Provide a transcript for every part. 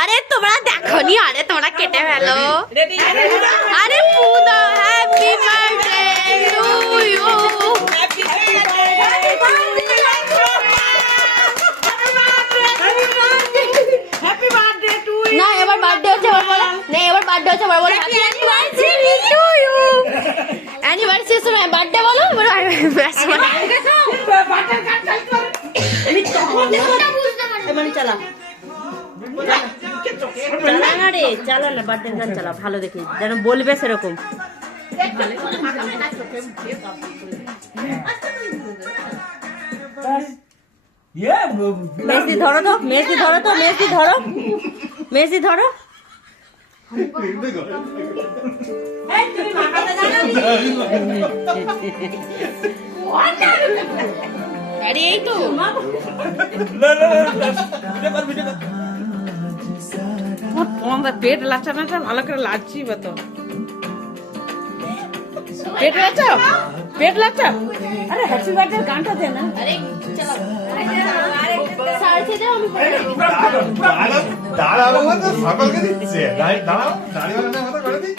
আরে তোমরা দেখোনি, আরে তোমরা কেটে ফেলো। আরে পুদা হ্যাপি বার্থডে টু ইউ। না এবার বার্থডে হচ্ছে, এবার বলো না, এবার বার্থডে হচ্ছে, এবার বলো অ্যানিভার্সারি টু ইউ। অ্যানিভার্সারি সময় বার্থডে বলো, এবার চালা না রে, চালা না, বার্থডে গান চালা ভালো দেখি, যেন বলবে সেরকম। মেসি ধরো তো, মেসি ধরো তো, মেসি ধরো, মেসি ধরো। আরে এই তো পেট লাচা নাচা ভালো করে লাচছি তো, পেট লাচা, পেট লাচা। আরে হ্যাপি বার্থডে গানটা দে না। আরে চলো সারছে দাও, আমি দাঁড়াবো তো সকলকে দিচ্ছে, দাঁড়াও দাঁড়িয়ে মতো করে দিই।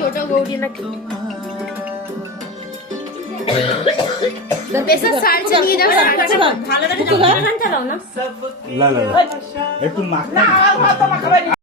ছোট গৌরী নাকি সার্চে নিয়ে যাও, ভালো গান চালাও না। একটু